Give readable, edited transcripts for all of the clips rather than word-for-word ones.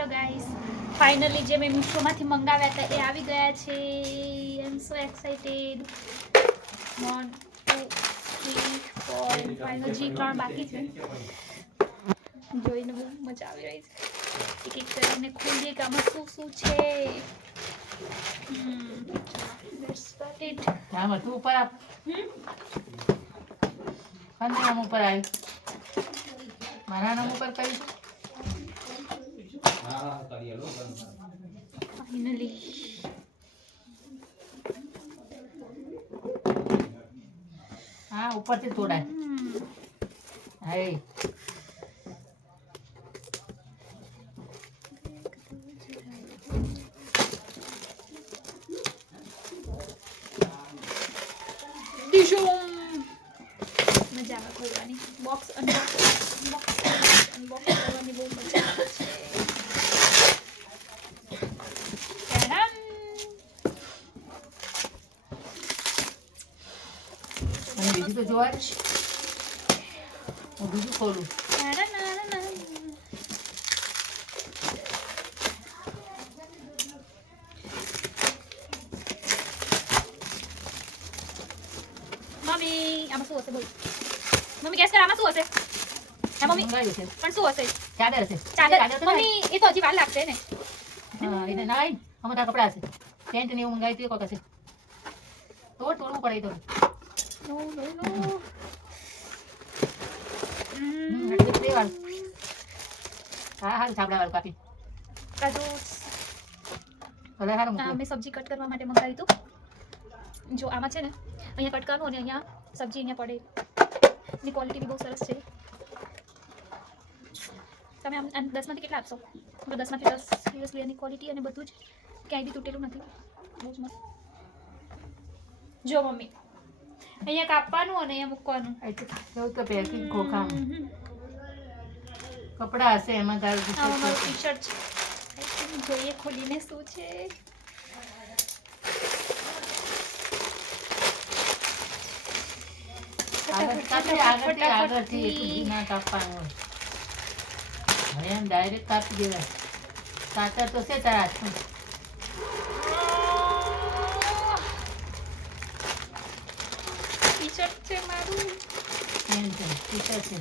Hello guys, finally જે મેં મીશોમાંથી મંગાવ્યા હતા એ આવી ગયા છે. આઈ એમ સો એક્સાઇટેડ. 1 2 3 4 5 હજી 3 બાકી છે. જોઈને બહુ મજા આવી રહી છે. એક એક કરીને ખોલીએ કે આમાં શું શું છે. Let's start it. આમાં તું ઉપર આપ. અને આમ ઉપર આવી. મારા નામ ઉપર કરી. ફાઇનલી હા ઉપરથી તોડાય. હાય મજા આવે ખોલવાની. બોક્સ અનબોક્સ કરવાની બહુ મજા આવે છે. ટાડામ! અને બીજું તો જોવા જ. હું બીજું ખોલું. ટાડાનાનાના. મમ્મી આમાં શું હશે બોલ? મમ્મી ગેસ કર આમાં શું હશે? હે મમ્મી મંગાવ્યું છે. પણ શું હશે? ચાદર છે. ચાદર તો નહીં. મમ્મી એ તો હજી વાર લાગશે ને. હા એટલે ના આઈ. આમાં તારા કપડા હશે. પેન્ટ ને એવું મંગાવ્યું હતું એ કોક હશે. તોડવું પડે એ તો. નો એટલે વાળું. હા હા છાબડા વાળું કાપી. કાજુ ભલે હારું મૂકી. મેં સબ્જી કટ કરવા માટે મંગાવ્યું હતું. જો આમાં છે ને અહીંયા કટ કરવાનું અને અહીંયા સબ્જી અહીંયા પડે. એની ક્વોલિટી બી બહુ સરસ છે. તમે આમ 10 માંથી કેટલા આપશો? 10 માંથી 10 સિરિયસલી એની ક્વોલિટી અને બધું જ ક્યાંય બી તૂટેલું નથી. બહુ જ મસ્ત. જો મમ્મી અહીંયા કાપવાનું અને અહીંયા મૂકવાનું. એવું તો પેકિંગ ખોખામાં કપડા હશે એમાં તારું આ મારું ટી શર્ટ છે. જોઈએ ખોલીને શું છે. આગળથી એટલું ના કાપવાનું હોય. હવે એમ ડાયરેક્ટ કાપી દેવાય. કાતર તો છે તારા હાથમાં. ટી શર્ટ છે મારું. પેન્ટ છે ટી શર્ટ છે.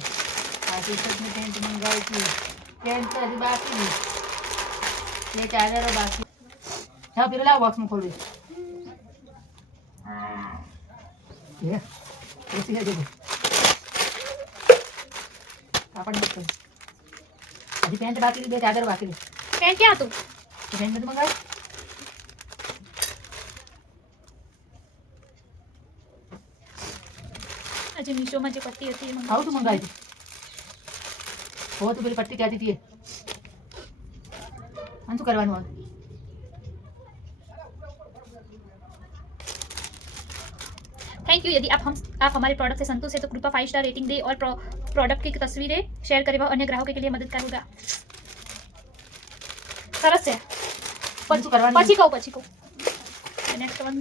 આ ટી શર્ટ ને પેન્ટ મંગાવી હતી. પેન્ટ તો હજી બાકી નહીં. એ ચાદરો બાકી. હા પેલું લાવ બોક્સમાં ખોલવી. એસી લઈ જજો. કાપડ નથી. હજી પેન્ટ બાકી બે ચાદર બાકી. પેન્ટ ક્યાં હતું? પેન્ટ નથી મંગાવી. આજે મીશોમાં જે પટ્ટી હતી એ આવું તું મંગાવી હતી. હો તું પેલી પટ્ટી કહેતી હતી. અને શું કરવાનું હવે? Thank you. यदि आप हमारे प्रोडक्ट से संतुष्ट है तो कृपया 5 स्टार रेटिंग दे और प्रोडक्ट की तस्वीरें शेयर करें वह अन्य ग्राहकों के लिए मददगार होगा. સરસ છે. શું કરવાનું? પછી કહું. નેક્સ્ટ વન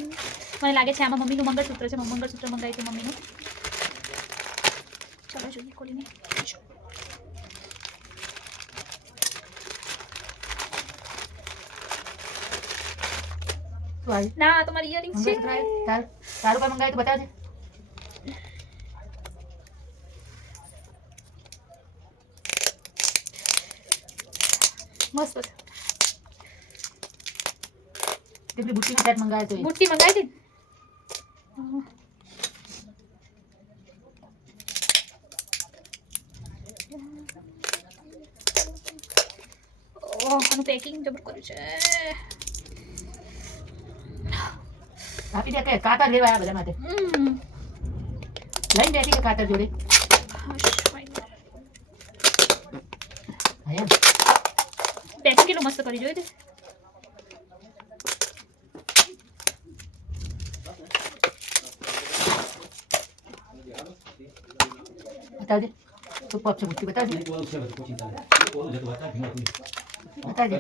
મને લાગે છે આમાં મમ્મીનું મંગળસૂત્ર છે. મંગળસૂત્ર મંગાવી છે મમ્મીનું. ચાલો જોઈએ ખોલીને. ના તમારી ઇયરિંગ્સ છે. તારું કઈ મંગાવી તો બતાવજે. મસ્ત છે. પેલી બુટ્ટીનો સેટ મંગાવ્યો તો બુટ્ટી મંગાવી હતી. આનું પેકિંગ જબર કર્યું છે. આપી દે કે કાતર લેવા આવ્યા બધા માટે. લઈને બેઠી કે કાતર જોડે. પેકિંગ કેટલું મસ્ત કરી જોઈ દે. બતાવજે. તું પપ છે બુટ્ટી બતાવજે. બતાવજે.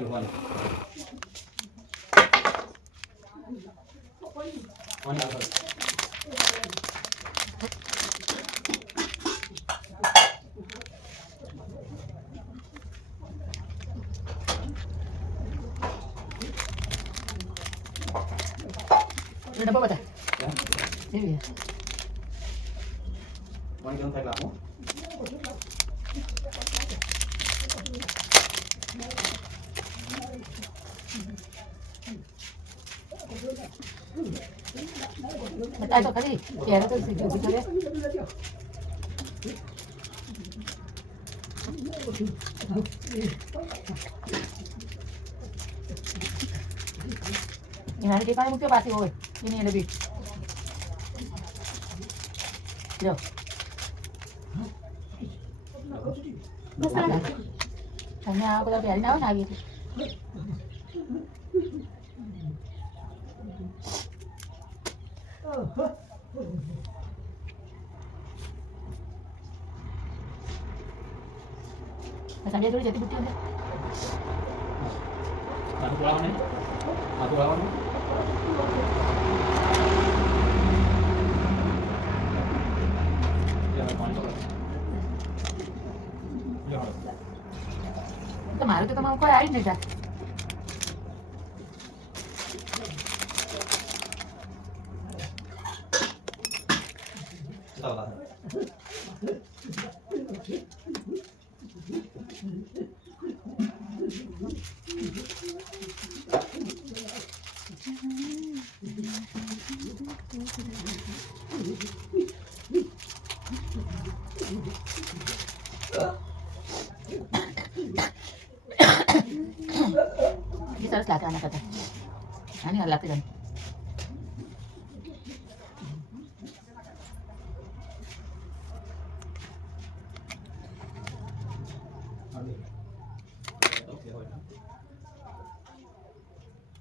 એ ડબ્બો બતા એવી પાણી ગરમ થાય એટલે આપો. બતાય તો ખરી ત્યારે તો સીધી ઊભી કરે એના કે પાણી મૂક્યો પાછી હોય એની એટલે બી લો અને આ બધા પહેરી ના આવે ને આવી sampai dulu jadi betul Masuk lawan ni. Masuk lawan ni. Ya, પાણી તો. લ્યો હાલો. તમારે તો તમારું કોઈ આવી જ નહીં જા Tahu lah. Ini harus laki anak kata. Ini laki kan.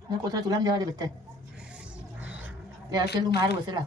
Ini kotra tulang jawab betul. Ya, selalu maru selah.